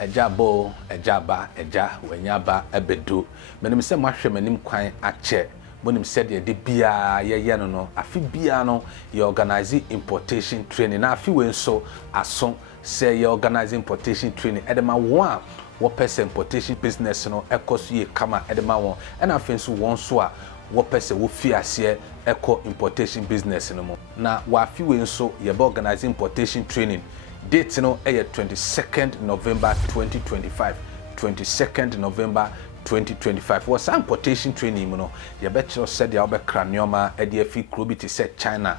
Ejabo, ejaba, eja, wenyaba, ebedu. Menim se mahwe manim kwan ache. Monim said ye de bia ye no afi bia no ye organize importation training na afi we nso aso say ye organize importation training edema won wo person importation business no ekoso ye kama edema won and afi nso won so a wo person wo fi ase eko importation business no mo na wa afi we nso ye be organize importation training. Date no 22nd November 2025. 22nd November 2025. Was importation training no. You better said ya obekra nneoma e de afi krobi ti say China,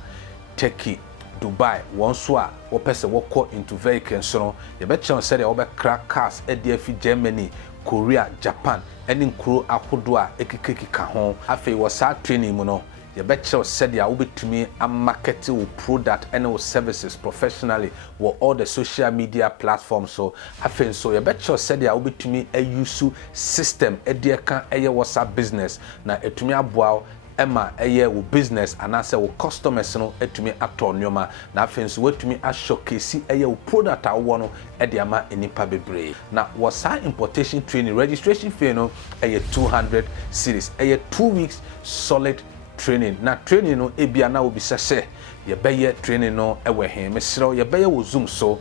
Turkey, Dubai. Once wa person walk into vehicles no. You better said ya obekra cars e de afi Germany, Korea, Japan. Any nkuro ahodo a ekekeki ka ho. Afei was training no. You better said ya ubitumi a market your product and services professionally with all the social media platforms. So I think so. You better said ya ubitumi a use system a dear can a WhatsApp business na etumi aboa Emma a wo business and answer wo customers no etumi ato nyoma na afin so wetumi a showcase a wo product a wo no e de ama enipa bebre na wasa importation training registration fee no 200 series 2 weeks solid training na training no ebia na obi sese ye beye training no ewe he mesro ye beye wo zoom so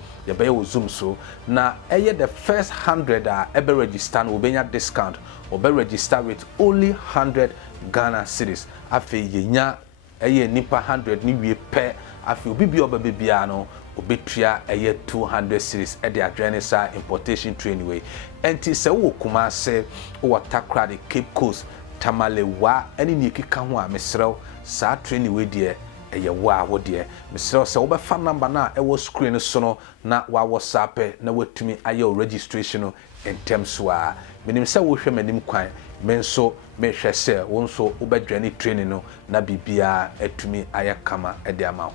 na the first 100 ebe register no obenya discount obe register with only 100 Ghana cedis afi yenya nipa 100 ni wie pe afi obi bia obebia no obetua 200 cedis e de adwene sa importation training we enti se wo kuma se wo takra de Cape Coast Tamalewa any ni kika ho a mesrew sa training we de wa wo de mesrew se wo be fa number na e wo screen so no na wa WhatsApp na watumi aye registration no in terms wa menim se wo hwe manim kwan menso me hwe se wo nso wo be dwane training no na bibia atumi aye kama e de ama wo